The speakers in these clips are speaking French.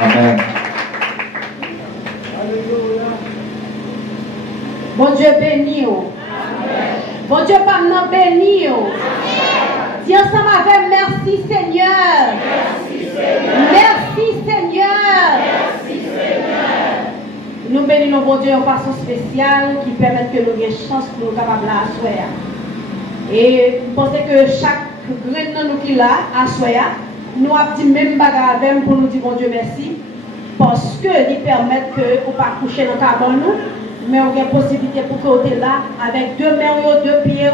Amen. Bon Dieu béni. Bon Dieu pas nous béni. Dis ensemble avec merci Seigneur. Merci Seigneur. Nous bénissons bon Dieu en façon spéciale qui permet que nous ayons chance pour nous capables d'asseoir. Et je pense que chaque grain de nous qui l'a asseoir, nous avons dit même bagarre pour nous dire bon Dieu merci. Parce que il permet que nous ne pas coucher dans le cabane nous, mais on a la possibilité pour que vous là avec deux mains, deux pieds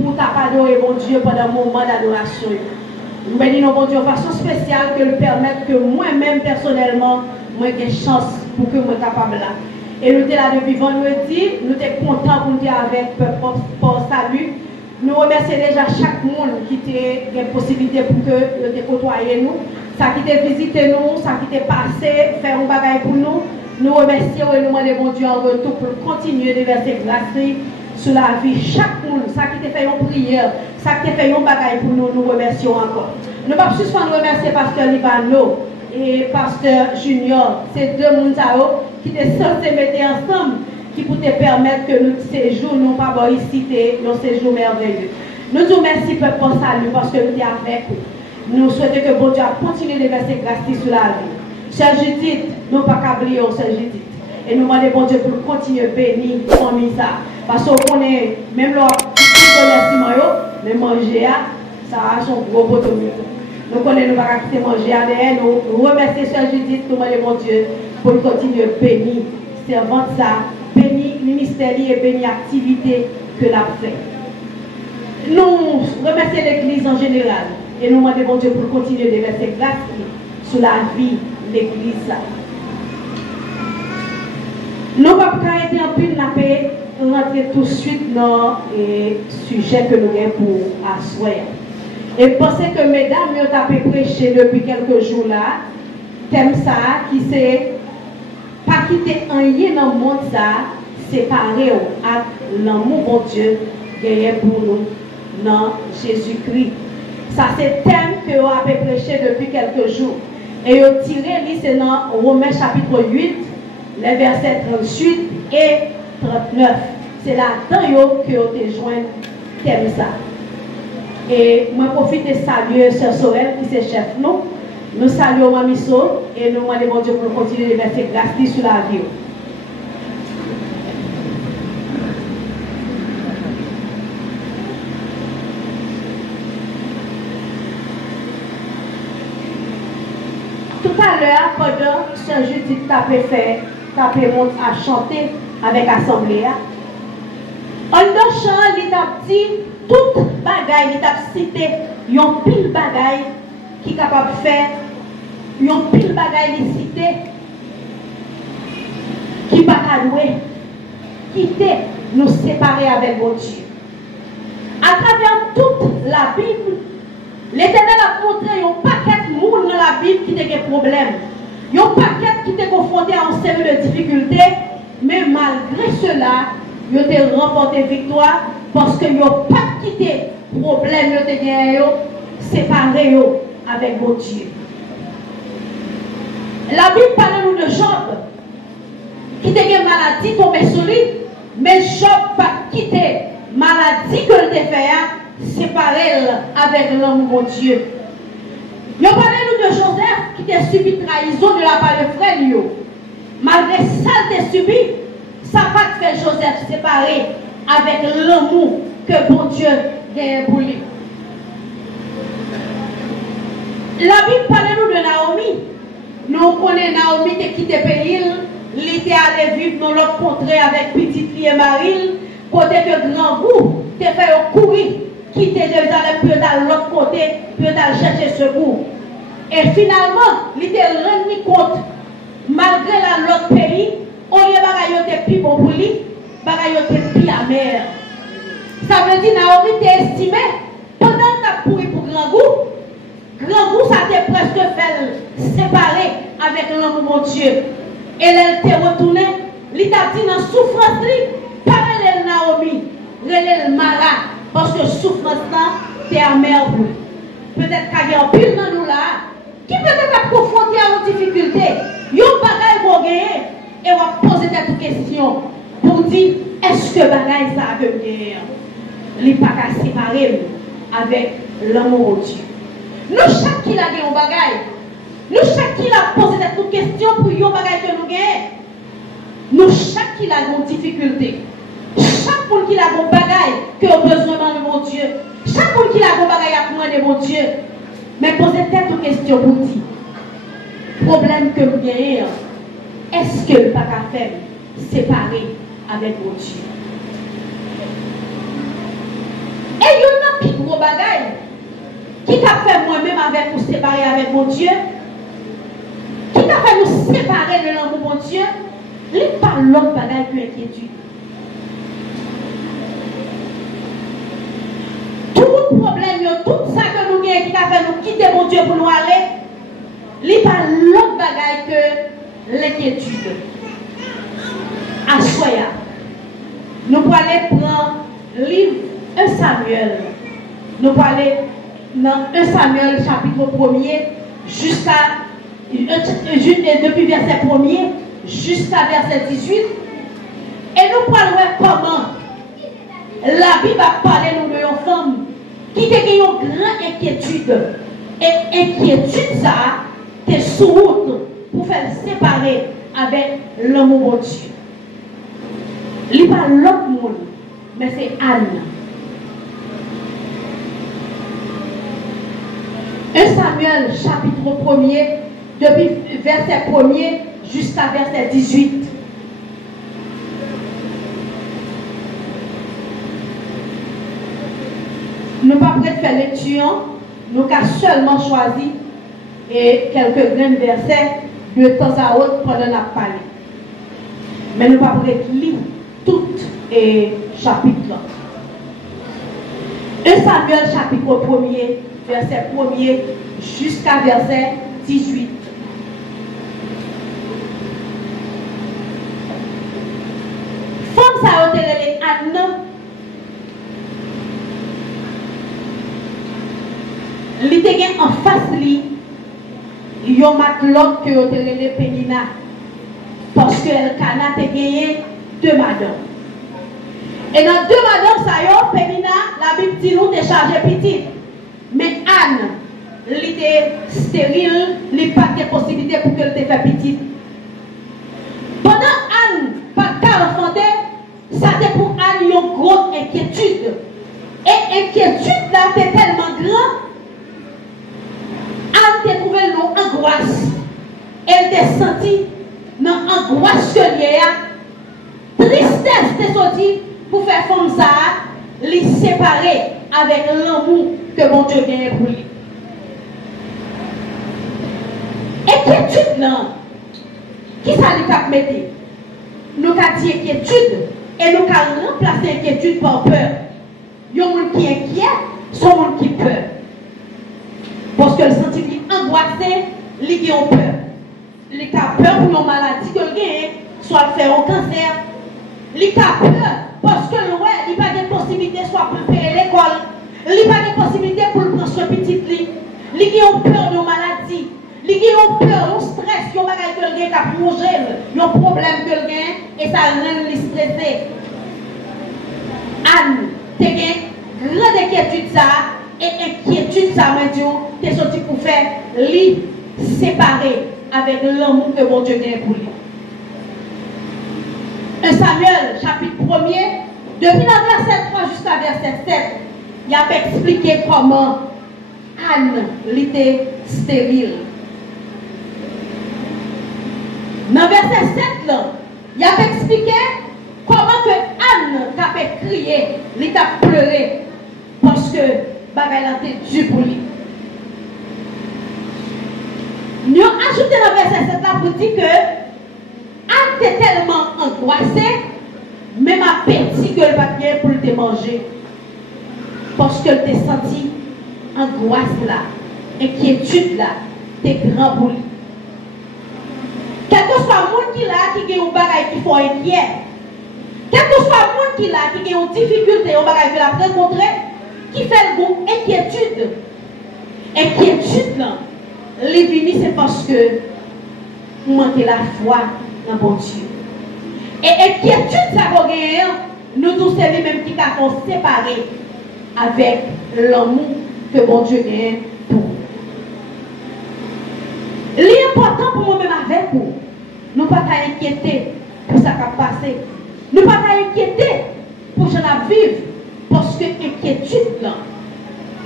pour t'adorer bon Dieu pendant un moment d'adoration. Nous bénissons bon Dieu de façon spéciale que le permettre que moi-même personnellement, moi j'ai chance pour que je sois capable là. Et nous sommes là depuis vendredi, nous sommes contents pour nous dire avec pour salut. Nous remercions déjà chaque monde qui a la possibilité pour que nous côtoyer nous. Ça qui t'a visité nous, ça qui t'a passé, faire un bagage pour nous. Nous remercions et nous demandons bon Dieu en retour pour continuer de verser grâce sur la vie. Chaque monde, ça qui t'a fait une prière, ça qui t'a fait un bagage pour nous, nous remercions encore. Nous ne pouvons pas juste remercier Pasteur Libano et Pasteur Junior. C'est deux mondes qui étaient censés mettre ensemble, qui pour te permettre que nous séjour, nous pas ici, nos séjours merveilleux. Nous vous remercions pour salut parce que nous sommes avec vous. Nous souhaitons que bon Dieu continue de verser grâce sur la vie. Sœur Judith, nous ne pouvons pas oublier Sœur Judith. Et nous demandons bon Dieu pour continuer à bénir comme ça. Parce qu'on est, même là, mais manger, ça a son gros poteau. Nous connaissons, nous ne pouvons pas quitter manger derrière. Nous remercions Sœur Judith, nous demandons bon Dieu pour continuer à bénir. Servante ça, bénir ministère et bénir l'activité que l'a fait. Nous remercions l'Église en général. Et nous demandons bon Dieu pour continuer de verser grâce sur la vie de l'Église. Nous ne pouvons pas arrêter en plus de paix, rentrer tout de suite dans le sujet que nous avons pour asseoir. Et pensez que mesdames, nous avons prêché depuis quelques jours là, thème ça, qui c'est pas quitter un lien dans le monde, ça, séparé à l'amour bon Dieu gagné pour nous dans Jésus-Christ. Ça, c'est le thème que vous avez prêché depuis quelques jours. Et vous tirez, c'est dans Romains chapitre 8, les versets 38 et 39. C'est là-dedans que vous avez joint le thème ça. Et moi, je profite de saluer Sœur Sorel, qui est chef nous. Nous saluons Mamiso et nous demandons bon Dieu pour continuer de verser grâce sur la vie. Tout à l'heure, pendant que Sœur Judith tapé monte à chanter avec l'Assemblée, en deux chants, il a dit toute bagaille, il a cité yon pile bagaille qui est capable de faire, yon pile bagaille cité qui pas louer, quitter nous séparer avec mon Dieu. À travers toute la Bible, l'Éternel a montré un paquet de monde dans la Bible qui a des problèmes. Il y a un paquet qui était confronté à une série de difficultés, mais malgré cela, ils ont remporté victoire parce qu'ils n'ont pas quitté le problème, ils ont séparé avec mon Dieu. La Bible parle nous de Job, qui était une maladie tombée sur lui, mais Job n'a pas quitté la maladie que le fait, séparé avec l'homme mon Dieu. Nous parlons nous de Joseph qui a subi trahison de la part de frère. Malgré ça, il a subi, ça n'a pas fait Joseph séparé avec l'amour que bon Dieu a pour lui. La Bible parle nous de Naomi. Nous connaissons Naomi qui a quitté le pays, il était allé vivre dans l'autre contrée avec petite fille Marie, côté que grand goût, il a fait courir, quitter Jérusalem, puis dans l'autre côté, puis d'aller chercher secours. Et finalement, il était rendu compte, malgré l'autre pays, au lieu de faire plus bon pour lui, il était plus amer. Ça veut dire que Naomi était estimé, pendant que tu as pour grand goût, ça t'est presque fait séparer avec l'homme mon Dieu. Et elle t'est retournée, il t'a dit dans la souffrance, parlez Naomi, relève le Mara, parce que souffrance là, t'es amer pour lui. Peut-être qu'il y a un pile dans nous là, qui peut-être confronté à une difficulté, il y a un bagage pour gagner et on va poser des questions pour dire est-ce que bagage ça veut gagner? Il n'est pas qu'à séparer avec l'amour de Dieu. Nous, chaque qui a gagné un bagage, nous, chaque qui a posé des questions pour un bagage que nous gagnons, nous, chaque qui a une difficulté, chaque monde qui a un bagage que a besoin de mon Dieu, chaque monde qui a un bagage à demander mon Dieu, mais posez peut-être une question pour dire problème que vous gagnez, est-ce que le pas qu'à faire séparer avec mon Dieu? Et il y a un plus gros bagage qui t'a fait moi-même avec nous séparer avec mon Dieu, qui t'a fait nous séparer de l'amour de mon Dieu, il n'y a pas l'autre bagage que l'inquiétude. Tout problème, tout ça que nous avons qui t'a fait nous quitter mon Dieu pour nous aller, il n'y a pas l'autre bagage que l'inquiétude. À Soya, nous allons prendre le livre 1 Samuel. Nous allons aller dans 1 Samuel chapitre 1er jusqu'à depuis verset 1er jusqu'à verset 18. Et nous parlerons comment la Bible a parlé nous de une femme qui a eu une grande inquiétude. Et inquiétude ça, t'es sous route pour faire séparer avec l'amour de Dieu. Il n'y a pas l'autre monde, mais c'est Anne. 1 Samuel chapitre 1er, depuis verset 1er jusqu'à verset 18. Nous ne pouvons pas faire lecture, nous avons seulement choisi quelques grands versets de temps à autre pendant la parole. Mais nous ne pouvons pas lire tout les chapitres. 1 Samuel chapitre 1er, verset 1er jusqu'à verset 18. Femme ça a été Anne. Il était en face lui, il y a un matelot que vous avez Pénina. Parce que le Cana a gagné deux madames. Et dans deux madames, ça y est, Pénina, la Bible dit nous chargé petit. Mais Anne, elle était stérile, il n'y a pas de possibilité pour qu'elle te fasse petite. Pendant Anne, pas de enfanté, ça était pour Anne une grosse inquiétude. Et inquiétude là, c'était tellement grand. Anne t'a trouvé l'angoisse. Elle t'a senti dans l'angoisse que il y a. Tristesse t'est sortie pour faire comme ça, les séparer avec l'amour que mon Dieu vient pour lui. Inquiétude là, qui ça lui a mis? Nous avons dit inquiétude et nous avons remplacé inquiétude par peur. Il y a un monde qui est inquiet, son monde qui peur. Parce que le senti angoissé, il a peur. Il a peur pour une maladie que gagne, soit faire un cancer. Il a peur parce que il n'a pas de possibilité soit pour payer l'école. Il n'a pas de possibilité pour prendre soin petit lit. Il a peur de maladie. Il a peur, de stress, il a que il a plongé, il a un problème que il a et ça rend lui stressé. Anne, tu as une grande inquiétude ça. Et inquiétude, ça m'a dit, tu es sorti pour faire lui séparer avec l'amour que mon Dieu a pour lui. 1 Samuel, chapitre 1er, depuis le verset 3 jusqu'à verset 7, il a expliqué comment Anne était stérile. Dans le verset 7, là, il a expliqué comment que Anne a crié, il a pleuré, parce que bagay a été dur pour lui. Nous avons ajouté dans le verset 7 là pour dire que Anne était tellement angoissée, même appétit que le papier pour te manger. Parce qu'elle t'a senti angoisse là, inquiétude là, t'es grand pour lui. Quel que soit le monde qui là, qui a un bagay qui faut inquiet, quel que soit le monde qui là, qui a une difficulté, un bagay qui l'a rencontré, qui fait le goût inquiétude. Inquiétude là, les vini, c'est parce que vous manquez la foi dans bon Dieu. Et inquiétude, ça va gagner, nous tous c'est lui-même qui a séparé avec l'amour que bon Dieu gagne pour nous. L'important pour moi-même avec vous, nous ne pas inquiéter pour ça qui a passé. Nous ne pas inquiéter pour ce qu'on vivre. Parce que l'inquiétude, là,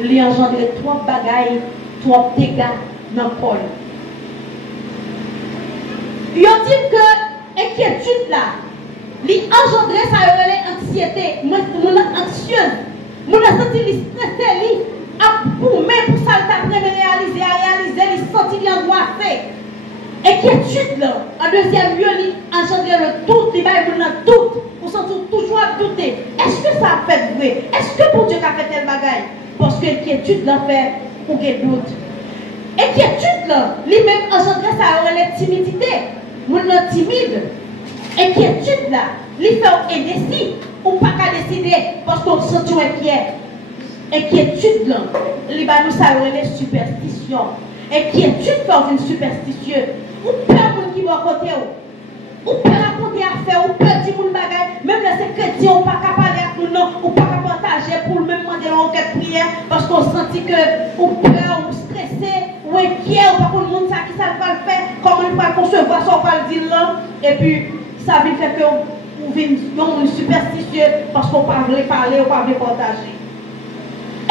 il engendre trop de bagailles, trop de dégâts dans le pôle. Il dit que l'inquiétude, là, il engendre ça, l'anxiété. Moi, je suis anxieuse. Je suis stressée. Pour même pour ça, il a réalisé, il sortit l'angoissé. Inquiétude, là, en deuxième lieu, il engendre le doute, il va y avoir un doute. On s'en toujours à douter. Est-ce que ça a fait vrai? Est-ce que pour Dieu a fait tel bagaille? Parce que l'inquiétude l'a fait pour qu'il doute. Inquiétude là, lui-même engendre ça aurait la timidité. Nous sommes timides. Inquiétude là, lui fait indécis ou pas qu'à décider parce qu'on se sent inquiet. Inquiétude là, lui va nous ça aurait les superstitions. Inquiétude fait une superstitieux. Ou peur qui va à côté ou peut raconter affaire, ou peut dire mon bagage, même les chrétiens ou pas capable avec nous non, ou pas capable partager pour le même demander une enquête prière parce qu'on sentit que ou peur, ou stressé, ou inquiet, ou pas pour le monde ça qui ça va le faire, comment il va concevoir ça, on va le dire là, et puis ça veut faire que vous venez superstitieux parce qu'on ne peut pas parler, ou pas partager.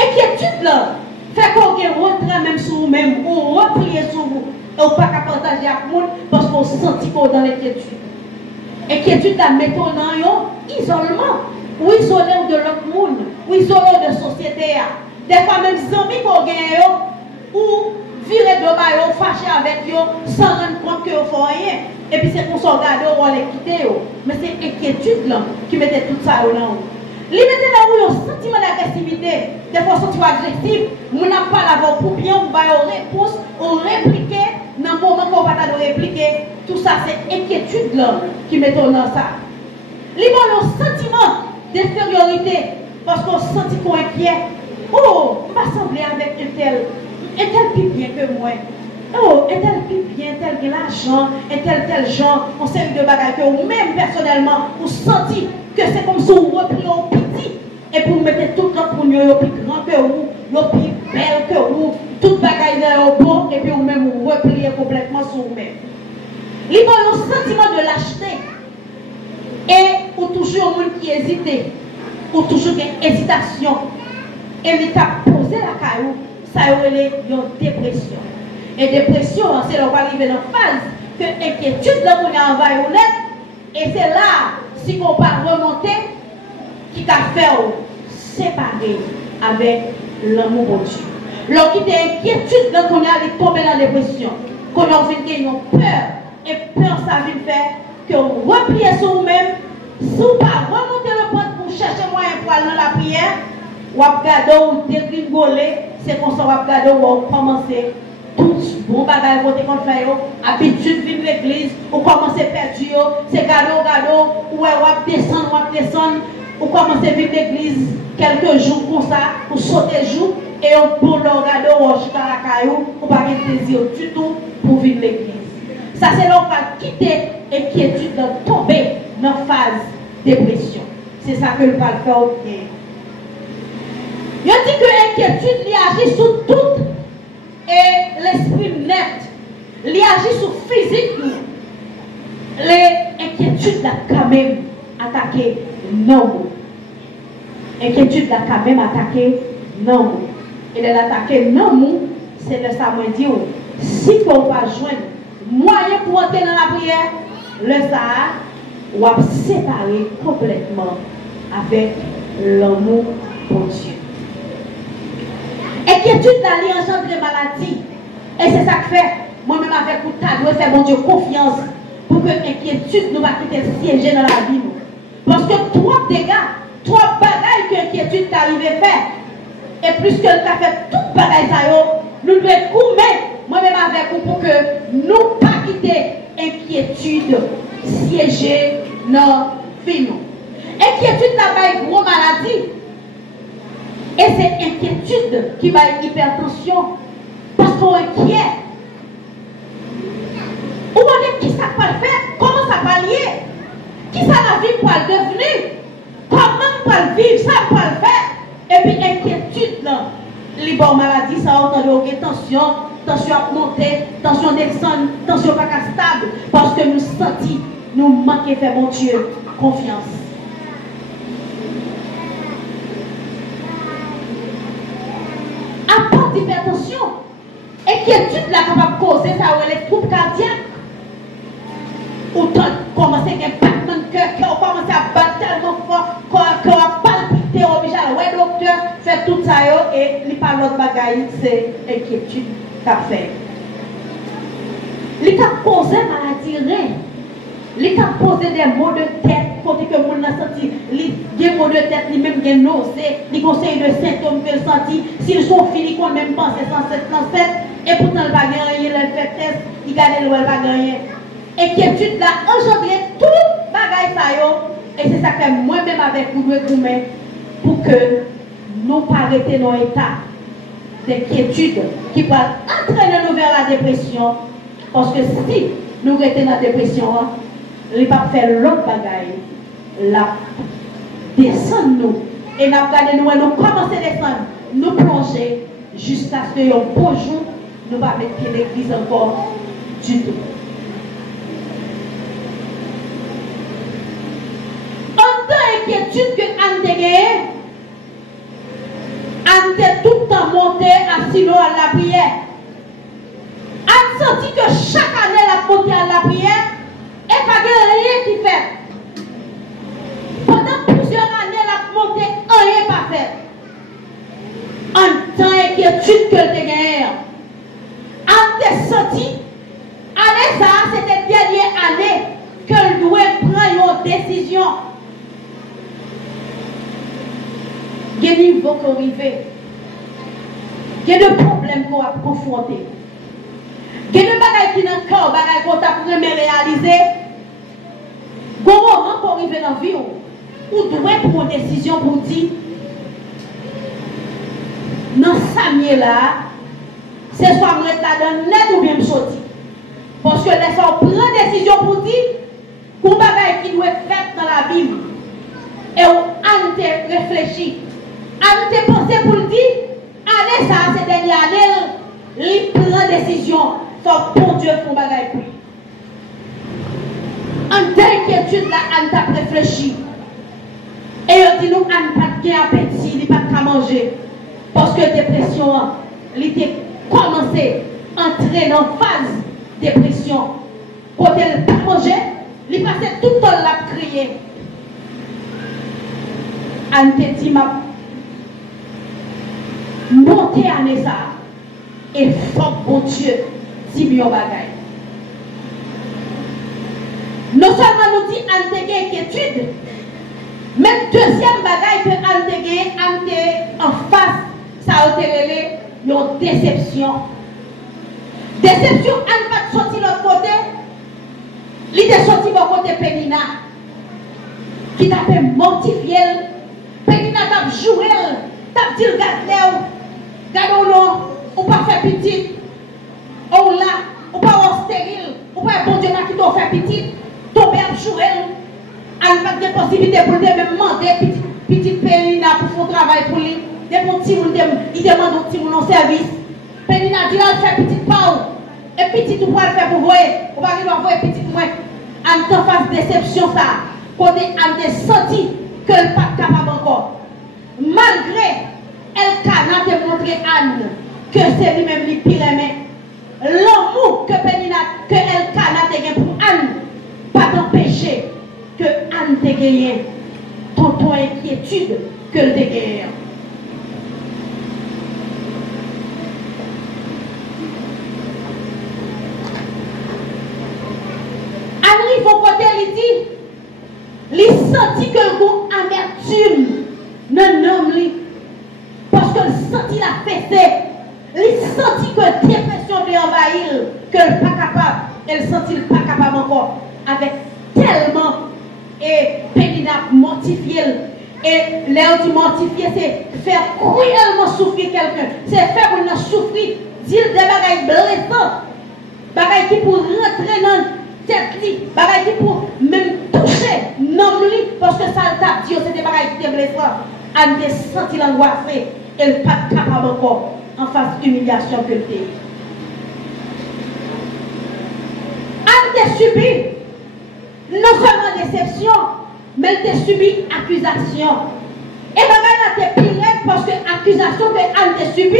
Inquiétude là, fait qu'on rentre même sur vous-même, ou replier sur vous, et on ne peut pas partager avec le monde parce qu'on se sentit qu'on est dans l'inquiétude. Inquiétude la mettons dans isolement, ou isolé de l'autre monde, ou isolé de la société. Des fois même des amis qu'on gagne, ou virer de bail, fâché avec eux, sans rendre compte que vous font rien. Et puis c'est qu'on s'en regarde, on les quitter. Mais c'est l'inquiétude là qui mettait tout ça là. Li mettait là où un sentiment d'agressivité, des fois un sentiment agressif, on n'a pas la pour bien, on va aux réponses, on répliquer, dans le moment qu'on va pas répliquer, tout ça c'est inquiétude là qui met dans ça. Li bon un sentiment d'infériorité, parce qu'on se sent qu'on est inquiet. Oh, on va sembler avec un tel plus bien que moi. Oh, un tel plus bien, tel que l'argent, un tel genre, on sait de bagages que ou même personnellement, vous sentez que c'est comme si vous reprenez au petit et pour mettre tout le pour nous, plus grand que vous, plus belle que vous, tout bagaille au bon et puis vous même vous repliez complètement sur vous-même. Il y a un sentiment de lâcheté et ou toujours un monde qui hésite, ou toujours une hésitation et il t'a posé la caillou, ça a une dépression. Et dépression, c'est là qu'on va arriver dans la phase que l'inquiétude là qu'on a envahi au net. Et c'est là, si on va remonter, qui t'a fait séparer avec l'amour de Dieu. Lorsqu'il y a inquiétude là qu'on a tomber dans la dépression, qu'on a fait une peur, et peur ça vient faire que vous repliez sur vous-même, si vous ne pas remonter le point pour chercher moyen pour aller dans la prière, ou regarder ou dégringoler, c'est comme ça vous regarder ou commencer. Tout bon bagage côté qu'on fait habitude vivre l'église ou commencer perdu c'est gado ou descendre ou commencer vivre l'église quelques jours comme ça ou sauter jour et on pour le gado ou chuter la caillou ou pas de plaisir du tout pour vivre l'église. Ça c'est là on va quitter inquiétude de tomber dans la phase dépression. C'est ça que le va faire au pied. Il dit que l'inquiétude agit sur toute et l'esprit net, il agit sur le physique. L'inquiétude l'a quand même attaqué non. L'inquiétude l'a quand même attaqué non. Et elle attaqué non, c'est le savoir dire si on va joindre moyen pour entrer dans la prière, le ça va séparer complètement avec l'amour pour Dieu. Inquiétude d'aller engendre des maladies. Et c'est ça que fait, moi-même avec vous, je dois faire mon Dieu confiance pour que l'inquiétude ne va quitter siéger dans la vie. Parce que trois dégâts, trois bagailles que l'inquiétude t'arrive à faire. Et plus que tu as fait tout bagaille ça, nous devons couper, moi-même avec vous, pour que nous pas quitter l'inquiétude siéger dans la vie. Inquiétude n'a pas une grosse maladie. Et c'est inquiétude qui va être hypertension. Parce qu'on est inquiet. la vie pour devenir, comment pour vivre, ça pour le faire. Et puis inquiétude, les bonnes maladies, ça a entendu tension à monter, tension descendre, tension pas stable, parce que nous sentons, nous manquons faire mon Dieu confiance. À part d'hypertension, inquiétude là capable de causer ça ou les troubles cardiaques. Autant commencer à battre de cœur, qu'on commence à battre tellement fort, qu'on a palpité, obligé à ouais docteur, fait tout ça et il parle l'autre bagaille, c'est inquiétude qu'a fait. Il a posé maladie rien. Il a posé des maux de tête, côté que vous n'avez senti, des maux de tête, lui même des nausées, les conseils de symptômes qu'elle sentit, s'ils sont finis, qu'on même pense sans cette, et pourtant il va gagner, il fait test, il gagne le va gagner. Inquiétude là, engendrer tout bagaille ça et c'est ça que moi-même avec vous pour que nous pas arrêter nos états d'inquiétude qui va entraîner nous vers la dépression. Parce que si nous restons dans la dépression, il ne va pas faire l'autre bagaille. La descendre nous. Et nous nous commencer à descendre, nous plonger jusqu'à ce que un beau jour, nous ne mettre pied l'église encore du tout. Inquiétude que Anne a tout le temps monté à silo à la prière. Anne senti que chaque année elle a monté à la prière et pas rien qui fait. Pendant plusieurs années elle a monté, rien pas fait. En tant inquiétude que elle a gagné. Anne a senti, année ça, c'était dernière année qu'elle doit prendre une décision. Il y a des niveaux qui arrivent. Il y a des problèmes qu'on a confrontés. Il y a des bagages qui sont dans le corps, des bagages qu'on a réalisé. Il y a des moments qu'on arrive dans la vie où on doit prendre une décision pour dire dans ce là, c'est soit on est là dans net ou bien me sortir. Parce que les gens prennent une décision pour dire qu'on bagages qui doit être fait dans la Bible. Et on a réfléchi. On te pensé pour le dire, allez ça, cette dernière année, il prend décision, soit pour Dieu pour bagaille pour lui. En d'inquiétude là, on t'a réfléchi. Et on dit nous, on n'a pas de appétit, il n'a pas de manger. Parce que la dépression, il était commencé à entrer dans la phase de dépression. Quand elle n'a pas mangé, il passait tout le temps à crier. On te dit, monter à ça et fort bon Dieu, si bien bagaille. Non seulement nous dit Antégué inquiétude, mais deuxième bagaille que Antégué en face, ça a été une déception. Déception, elle va sortir de l'autre côté, il est sorti de l'autre côté Pénina, qui t'a fait mortifier, Pénina t'a joué, t'a dit regardez, ou pas faire petit, ou là, ou pas stérile, ou pas bon Dieu qui doit faire petit, tomber à jouer, elle n'a pas de possibilité pour lui même demander petite Pénina pour faire travail pour lui. Il demande au petit mon service. Pénina dit là, faire petite pause. Et petit, tout va le faire pour vous. Ou pas qu'il doit voir petit moins. En temps face déception, ça, quand on a senti que le pas capable encore. Malgré Elkana te montré Anne que c'est lui-même qui pire aimé. L'amour que Pénina, que Elkana te gagné pour Anne, pas t'empêcher que Anne te gagné. Ton inquiétude que le te gagné. Arrive au côté, il dit, il sentit que le goût amertume non homme, parce que il sentit la fessée, il sentit que la dépression lui envahir, qu'elle n'est pas capable, elle sentit pas capable encore, avec tellement, et Pénina mortifié, et l'air du mortifié, c'est faire cruellement souffrir quelqu'un, c'est faire pour nous souffrir, dire des bagailles blessantes, bagailles qui pour rentrer dans tête li, bagaille qui pour même toucher, non li, qui était blessée, Anne était senti l'angoissée, elle n'est pas capable encore en face d'humiliation que t'es. Anne t'a subi non seulement déception, mais elle t'a subi accusation. Et maintenant, elle t'a pire parce que l'accusation que Anne t'a subi,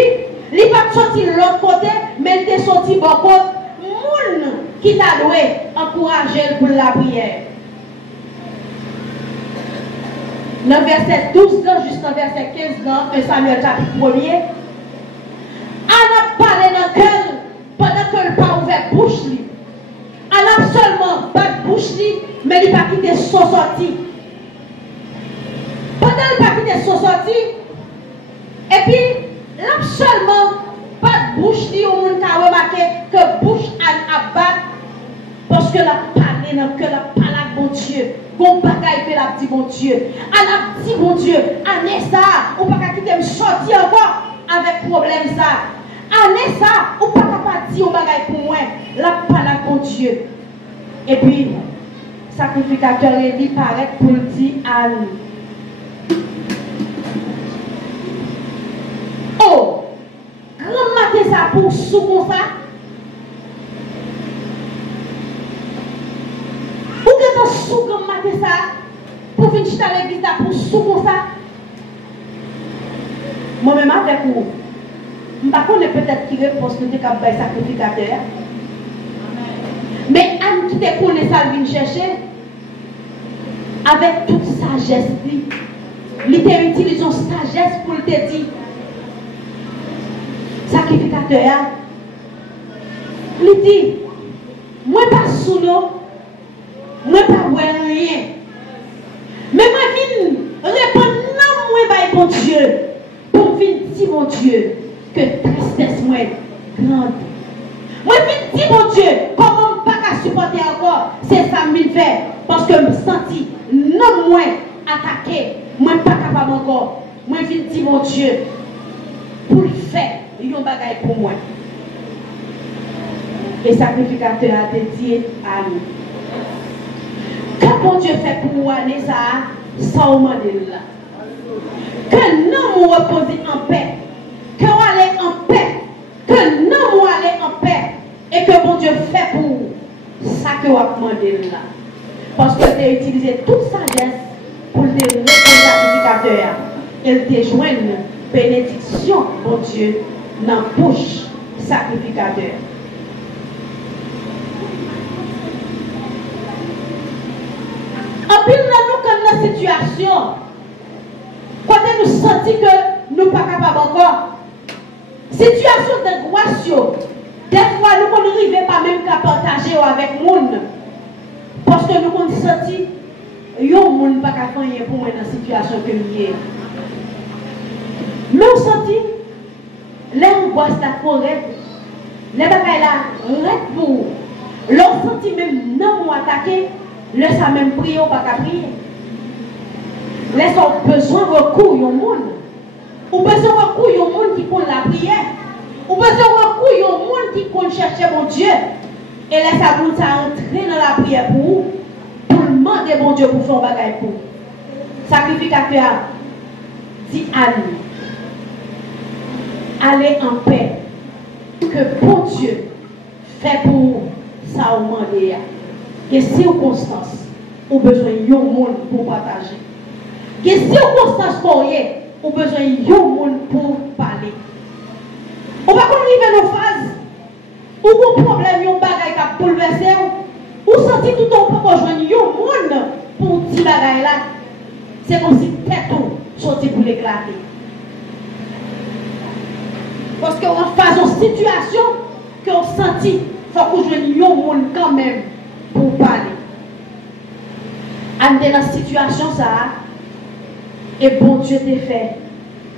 elle n'est pas sorti de l'autre côté, mais elle t'a sorti de l'autre côté. Moun qui t'a doué, encourager pour la prière. Dans verset 12 jusqu'au verset 15 dans 1 Samuel chapitre 1er, Anne a parlé dans le cœur pendant qu'elle n'a pas ouvert bouche. Anne a seulement pas de bouche, mais il n'a pas quitté son sorti. Pendant qu'elle n'a pas quitté son sorti, et puis, elle n'a seulement pas de bouche, on a remarqué que bouche Anne a battu parce qu'elle a parlé dans le cœur, elle a parlé à bon Dieu. Bon bagaille que l'a dit bon Dieu. Elle a dit bon Dieu, année ça, ou pas qu'à quitter me sortir encore avec problème ça. Année ça, ou pas qu'à dire un bagaille pour moi, la parole à bon Dieu. Et puis, sacrificateur il paraît pour dire Anne. Oh, grand matin ça pour sous comme ça. Ou que tu sous comme matin ça pour venir à l'église pour sous comme ça. Moi-même avec vous, je ne sais pas peut-être qui réponse que tu as fait sacrificateur. Mais Anne qui te connaît ça, elle vient chercher avec toute sagesse. Il t'a utilisé une sagesse pour te dire sacrificateur. Il dit, moi pas sous nous. Moi pas rien. Mais moi viens répondre non moi by bon Dieu. Pour venir dire mon Dieu que tristesse moi grande. Moi viens dire mon Dieu comment pas supporter encore. C'est ça que je fais parce que je me sens non moi attaqué. Moi pas capable encore. Moi viens dire mon Dieu pour le faire un bagage pour moi. Et sacrificateur a dédié à nous. Que bon Dieu fait pour moi, ça au monde là. Que nous nous reposer en paix. Que nous aller en paix. Que nous nous aller en paix. Et que bon Dieu fait pour ça que vous demandez là. Parce que tu as utilisé toute sagesse pour te répondre sacrificateur. Elle te joint une bénédiction, bon Dieu, dans la bouche sacrificateur. En plus, nous, dans la situation, quand nous sentons que nous ne sommes pas capables encore, situation d'angoisse, des fois, nous n'arrivons pas même qu'à partager avec le monde. Parce que nous avons senti que nous ne pas faire rien pour moi dans la situation que nous sommes. Mais nous senti l'angoisse la forêt, les bagailles là, pour l'on senti même non nous attaquer. Laisse ça même prier ou pas qu'à prier. Laisse besoin de recours au monde. Ou besoin de recours au monde qui compte la prière. Ou besoin de recours au monde qui compte chercher mon Dieu. Et laisse ça pour entrer dans la prière pour vous. Pour demander mon Dieu pour faire un bagage pour vous. Sacrificateur dit à nous. Allez en paix. Que bon Dieu fait pour vous ça au monde. Que circonstances ou besoin de monde pour partager. Que circonstances pour y ou besoin de monde pour parler. On va arriver dans phase où un problème, un bagage qui a bouleversé, ou sentir tout le temps pour rejoindre un monde pour dire bagage là. C'est comme si tête sorti pour l'éclater. Parce qu'on face une situation qu'on sentit, il faut qu'on joigne un monde quand même. Pour parler. Dans la situation, ça, et bon Dieu t'a fait,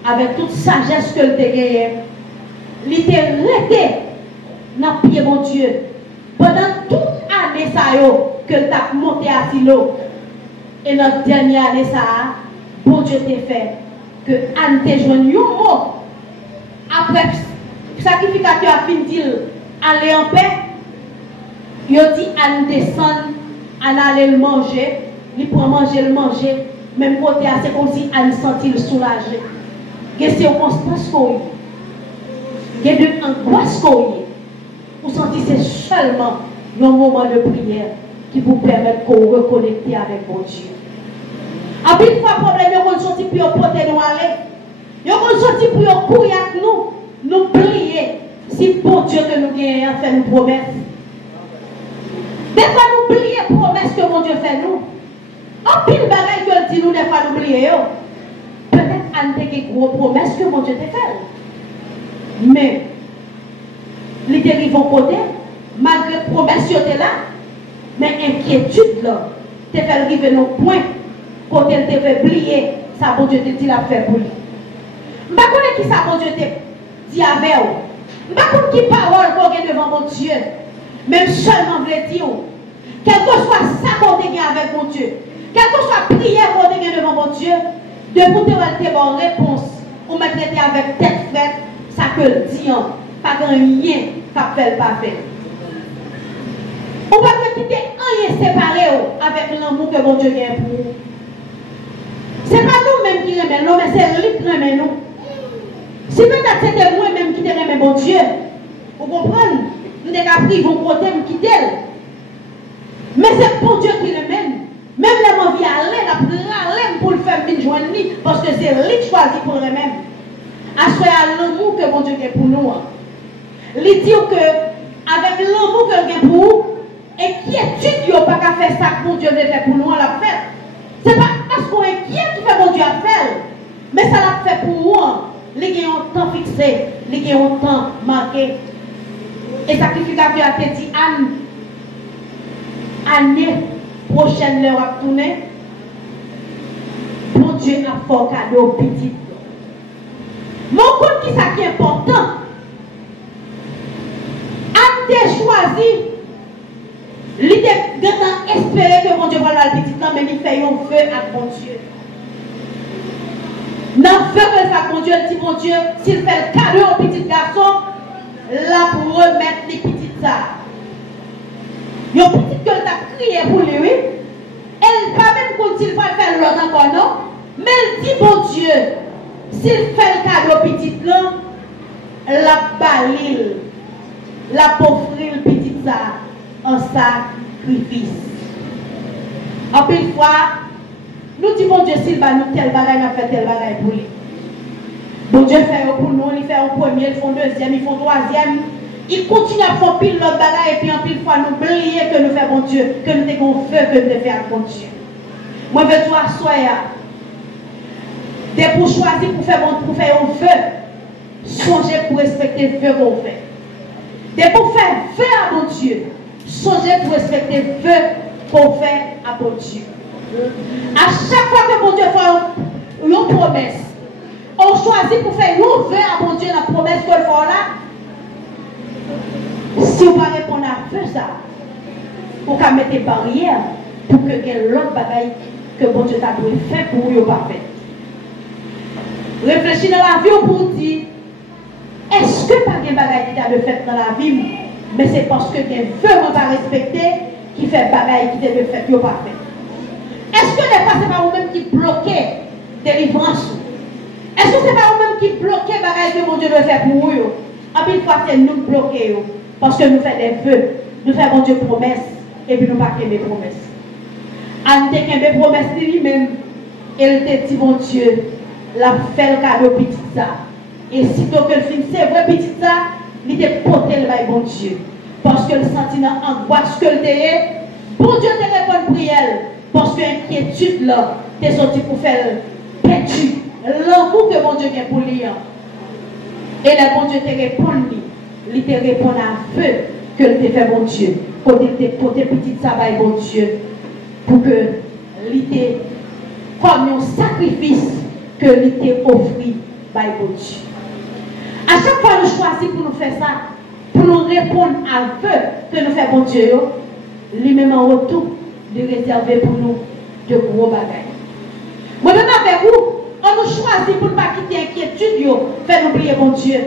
avec toute sagesse que tu as gagnée, il t'a arrêté dans le pied, mon Dieu, pendant toute année, ça, que tu as monté à Silo, et dans la dernière année, ça, bon Dieu t'a fait, que Anne t'a joint un mot, après, le sacrificateur a fini de dire, allez en paix. Il dit à nous descendre, à aller le manger, il prend manger, même côté, c'est comme si elle se sentit soulagée. Il y a des circonstances il y a des angoisses vous sentez c'est seulement un moment de prière qui vous permet de vous reconnecter avec mon Dieu. Après une fois, problème, vous avez sorti pour porter nous aller. Vous avez sorti pour courir avec nous prier. Si bon Dieu que nous gagnons fait une promesse. Des fois, nous oublions la promesse que mon Dieu fait nous. En pile bagaille que dit nous, des fois, nous oublions. Peut-être qu'on a des grosses promesses que mon Dieu t'a fait. Mais, les dérives vont côté, malgré la promesse qui était là, mais inquiétude là, t'a fait arriver au point, côté elle t'a fait oublier, ça bon Dieu t'a dit la fait pour lui. Je ne sais pas qui ça bon Dieu t'a dit avec vous. Je ne sais pas qui parole qu'on a devant mon Dieu. Même seulement vous dire, quel que soit ça qu'on a avec mon Dieu, quelle que soit prière qu'on a devant mon Dieu, de vous donner une bonne réponse, ou me traiter avec tête frette, ça que le dit, pas grand rien ça fait pas faire. On va pas quitter rien séparé avec l'amour que mon Dieu a pour nous. Ce n'est pas nous-mêmes qui l'aimons, mais c'est lui qui l'aime nous. Si peut-être c'était moi-même qui t'aimais mon Dieu, vous comprenez? Nous avons pris vos côtés, nous quitter. Mais c'est bon Dieu qui l'aime. Même les envie aller pour le faire venir joindre lui, parce que c'est lui qui choisit pour lui-même. Assoyez l'amour que mon Dieu a pour nous. Il dit que avec l'amour que vous pour nous, inquiétude, il n'y a pas qu'à faire ça que mon Dieu veut faire pour nous, on l'a fait. Ce n'est pas parce qu'on est inquiet qui fait mon Dieu à faire, mais ça l'a fait pour nous. Les gens ont temps fixé, les gens ont temps marqué. Et sacrificateur a dit année prochaine, l'heure à tourner. Mon Dieu a fait un cadeau petit. Mon compte qui est important, a choisi, l'idée d'espérer que mon Dieu va le petit temps, mais il fait un feu à mon Dieu. Dans le feu que ça, mon Dieu, dit mon Dieu, s'il fait le cadeau au petit garçon, là pour remettre les petites ça. Il y a une petite gueule qui a crié pour lui, elle pas même quand il va faire l'autre encore, non? Mais elle dit, mon Dieu, s'il fait le cadeau au petit là, la balile, la pauvre le petit ça, en sacrifice. En plus fois, nous disons, mon Dieu, s'il va nous tel bagaille, nous fait tel bagaille pour lui. Bon Dieu fait pour nous, il fait un premier, ils font deuxième, ils font troisième. Il continue à faire pile l'autre bagaille et puis en pile fois nous oublier que nous faisons bon Dieu, que nous avons feu, que nous devons faire bon Dieu. Moi, je veux toi, soyez. Dès pour choisir pour faire un feu, songez pour respecter le feu qu'on fait. Dès pour faire feu à bon Dieu, songez pour respecter le feu qu'on fait à bon Dieu. À chaque fois que mon Dieu fait une promesse, on choisit pour faire un feu à mon Dieu la promesse qu'on fait là. Si vous ne répondez à feu ça, vous pouvez mettre des barrières pour que l'autre bagaille que bon Dieu a fait pour vous pas fait. Réfléchis dans la vie pour dire, est-ce que pas des bagailles qui a de fait dans la vie, mais c'est parce que des vœux pas respecté qui fait bagaille qui de fait pas fait. Est-ce que des fois c'est pas vous-même qui bloquez délivrance? Est-ce que c'est pas vous-même qui bloquez bagaille que mon Dieu veut faire pour vous? En plus, c'est nous bloquer parce que nous faisons des vœux, nous faisons mon Dieu promesses et puis nous ne pas des promesses. Anne des promesses lui-même, elle te dit mon Dieu, la fait le cadeau petit ça. Et sitôt que le film c'est vrai petit ça, il te porté le bail bon Dieu. Parce que le sentiment angoisse que le est, bon Dieu te répond prière. Parce que l'inquiétude là, t'es sorti pour faire perdu l'amour que mon Dieu vient pour lui. Et le bon Dieu te répond, il te répond à feu que le te fait bon Dieu. Côté petit travail bon Dieu. Pour que il te comme un sacrifice que il te offrit par bon Dieu. À chaque fois nous choisissons pour nous faire ça, pour nous répondre à feu que nous fait bon Dieu, lui-même en retour de réserver pour nous de gros bagages. Moi-même avec vous, on nous choisit pour ne pas quitter l'inquiétude, faire oublier bon Dieu.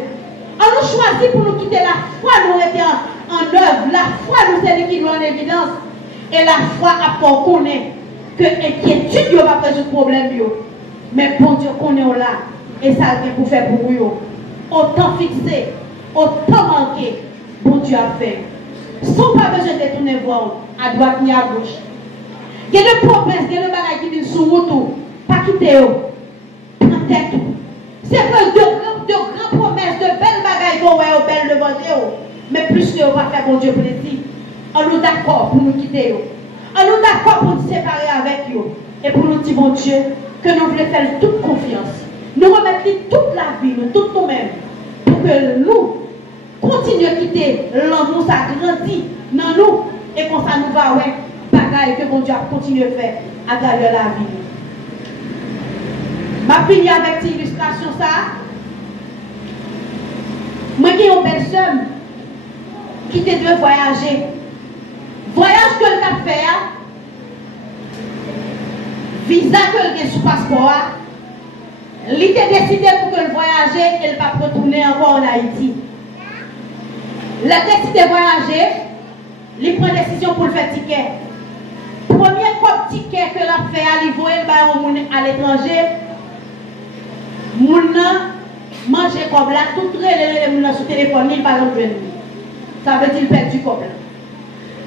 On nous choisit pour nous quitter la foi, nous être en œuvre. La foi nous est qui nous en évidence. Et la foi à qu'on connaît que inquiétude va pas résoudre problème mais bon Dieu qu'on est là et ça vient pour faire pour vous autant fixé autant manqué bon Dieu a fait sans pas besoin de tourner voir à droite ni à gauche il y a des promesses il y a des bagages qui viennent sur route pas quitter en tête c'est pas de grandes promesses de belles bagages qu'on voit au belles devant Dieu mais plus que on va faire bon Dieu plaisir on nous d'accord pour nous quitter on nous d'accord pour nous séparer avec eux et pour nous dire bon Dieu que nous voulons faire toute confiance nous remettre toute la vie nous tout nous-mêmes pour que nous continuions à quitter l'amour ça grandit dans nous et comme ça nous va ouais bagaille que bon Dieu a continué à faire à travers la vie ma fille avec cette illustration ça moi qui ai une belle somme qui te doit voyager voyage que le a fait visa que le sous passeport il était décidé pour que le voyager et ne pas retourner encore en Haïti il a décidé de voyager il prend décision pour le faire ticket premier ticket que l'a fait à l'Ivoire à l'étranger moun manger comme là tout les moun sur téléphone il pas venir ça veut dire perdu comme là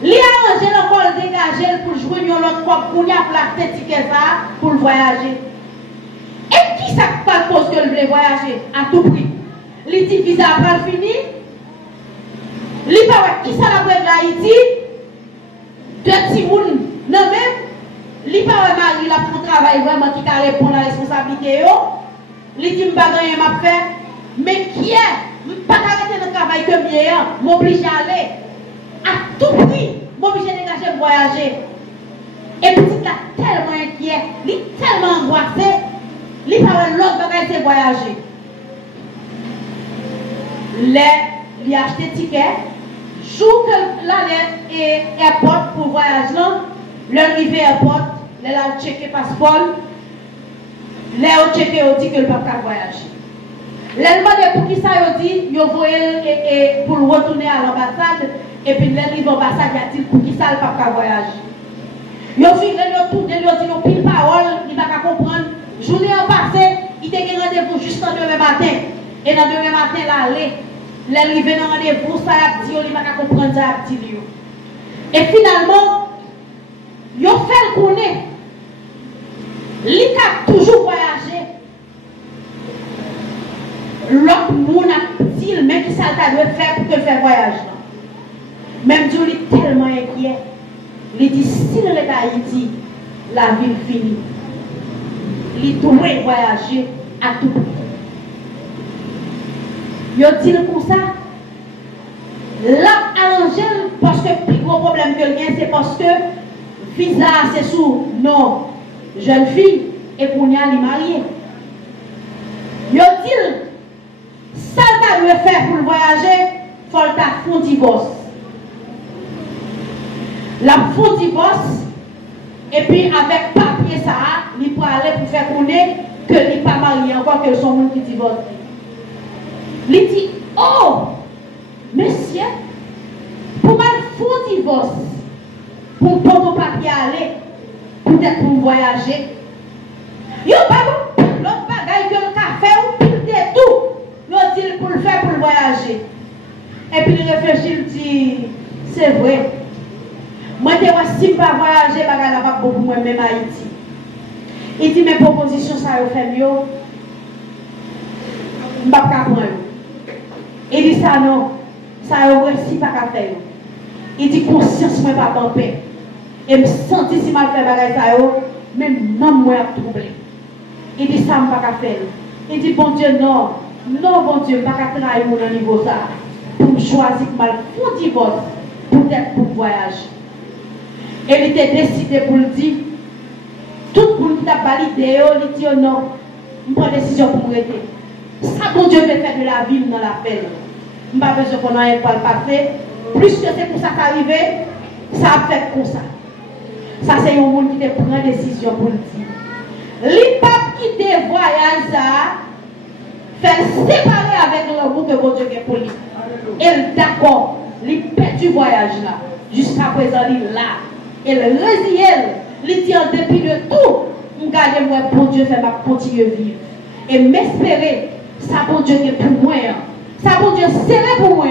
li arranger encore dégager pour joindre l'autre cop pour y placer ticket ça pour voyager et qui ça pas cause que le veut voyager à tout prix li dit visa pas fini li pas qui ça la prendre Haïti deux petits moun non même li pas mari la pour travail vraiment qui t'a répondre à la responsabilité yo li dit m'pa gagner m'a faire mais qui est pas arrêter le travail que mieux m'oblige à aller à tout prix m'oblige à dégager voyager et petit là tellement inquiet li tellement angoissé li pas l'autre bagage c'est voyager li acheter ticket jour que l'aller et airport pour voyage là l'arrivée airport là checker passeport là on checker on dit que le papa voyager là demande pour qui ça on dit yo voyel et pour retourner à l'ambassade et puis l'arrivée à l'ambassade il a dit pour qui ça le papa voyager yo fin là tourner yo dit yo pile parole il va pas comprendre journée en passé il était rendez-vous juste demain matin et dans demain matin là aller l'arrivée dans rendez-vous ça a dit il va pas comprendre ça a dit et finalement yo fait le connaître li a toujours voyagé l'autre monde a dit mais qui ça doit faire pour te faire voyage même Dieu est tellement inquiet il dit si le Haïti la vie finie il doit voyager à tout prix yo dit comme ça l'a arrangé parce que le plus gros problème que le c'est parce que visa c'est sous non jeune fille et pour y aller marier yo dit ça tu dois faire pour voyager faut ta fond divorce la fond divorce et puis avec papier ça il peut aller pour faire connaître que il n'est pas marié encore que son monde qui divorce il dit oh monsieur pour mal fond divorce pour ton papier aller peut-être pour voyager yo pas l'autre bagaille que le café ou pile tout yo dit pour le faire pour voyager et puis il réfléchit il dit c'est vrai moi je si pas voyager bagaille là pas beaucoup moi même Haïti il dit mes propositions ça yo fait mieux m'pas pas prendre il dit ça non ça yo si pas ka faire il dit conscience moi pas en paix et me sentir si mal fait bagaille ça yo même non moi a troublé il dit ça me pas ka faire il dit bon Dieu non bon Dieu pas ka trahir mon niveau ça pour me choisir mal font divorce peut-être pour voyage et il était décidé pour le dire tout le monde qui a validé il dit non je prends décision pour me rester ça bon Dieu veut faire de la vie dans la paix je pas besoin qu'on ait pas le passé plus que c'est pour ça qu'arriver ça a fait comme ça c'est un monde qui te prend décision pour le dire les papes qui te voyagent ça fait séparer avec l'amour que bon Dieu a pour lui et d'accord il perd du voyage là jusqu'à présent il là et le résiel Il dit en dépit de tout, je garde moi, bon Dieu, fait ma continuer à vivre. Et m'espérer, ça bon Dieu est pour moi. Ça bon Dieu serré pour moi.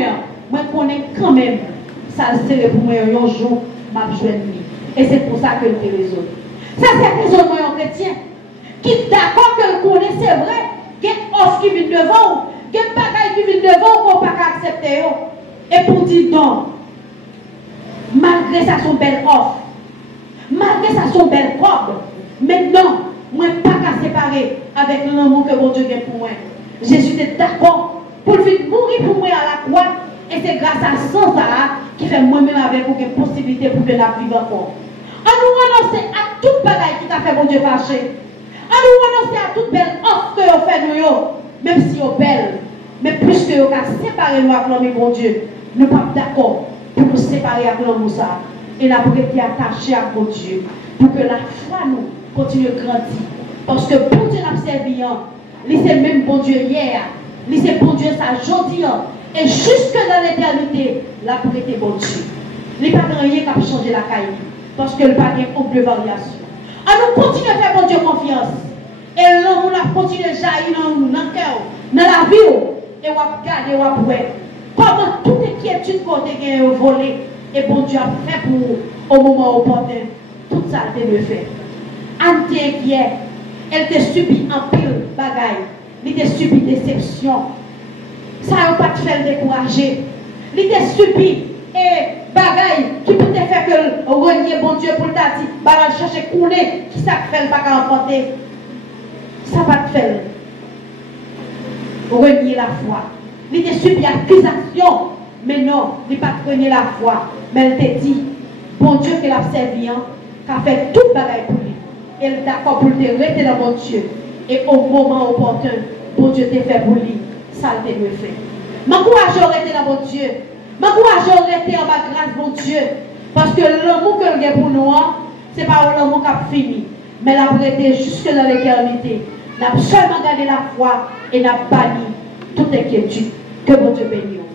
Moi, je connais quand même, ça serré pour moi un jour, m'a joindre. Et c'est pour ça que je te raisonne. Ça, c'est raisonnement en chrétien. Qui est d'accord que le connaît, c'est vrai. Il y a une offre qui vient devant, il y a une bagaille qui vient devant, qu'on ne peut pas accepter. Et pour dire non, malgré ça, son belle offre, malgré ça, son belle corde, maintenant, moi, je ne peux pas séparer avec l'amour que mon Dieu a pour moi. Jésus est d'accord pour venir mourir pour moi à la croix. Et c'est grâce à ça qui fait moi-même avec vous une possibilité pour que la vivre encore. On nous renoncer à toute bagaille qui t'a fait mon Dieu fâcher. On nous renoncer à toute belle offre que vous faites nous, même si vous belle. Mais plus que vous avez séparé nous avec l'homme, mon Dieu, nous ne sommes pas d'accord pour nous séparer avec l'homme. Et nous avons été attachés à mon Dieu. Pour que la foi nous continue à grandir. Parce que bon Dieu l'a servi, c'est même bon Dieu hier, c'est bon Dieu ça aujourd'hui. Et jusque dans l'éternité, la pour être bon Dieu. Il n'y a pas rien qui a changé la caille. Parce que le pas de aucune variation. Alors nous continuons à faire bon Dieu confiance. Et l'amour a continué à jaillir dans nous, dans le cœur, dans la vie. Et on va garder, on va voir. Comment toute inquiétude côté qui volé. Et bon Dieu a fait pour nous au moment opportun. Tout ça a été fait. Anne était inquiète. Elle t'a subi un pile bagaille. Elle t'a subi déception. Ça n'a pas te fait décourager. Il t'a subi et bagaille qui peut te faire que renier bon Dieu pour ta dit, bah chercher couler, qui ça fait le pas emporter. Ça va te faire renier la foi. Il t'a subi accusation, mais non, il n'a pas renier la foi. Mais elle t'a dit, bon Dieu qui l'a servi, qui a fait toute bagaille pour lui. Elle est d'accord pour te rester dans mon Dieu. Et au moment opportun, bon Dieu t'a fait pour lui. Ça t'a fait. M'encourage à rester dans mon Dieu. M'encourage à rester en ma grâce, mon Dieu. Parce que l'amour que j'ai pour nous, ce n'est pas l'amour qui a fini. Mais la prêté jusque dans l'éternité. N'a seulement gardé la foi et n'a banni toute inquiétude. Que mon Dieu bénisse.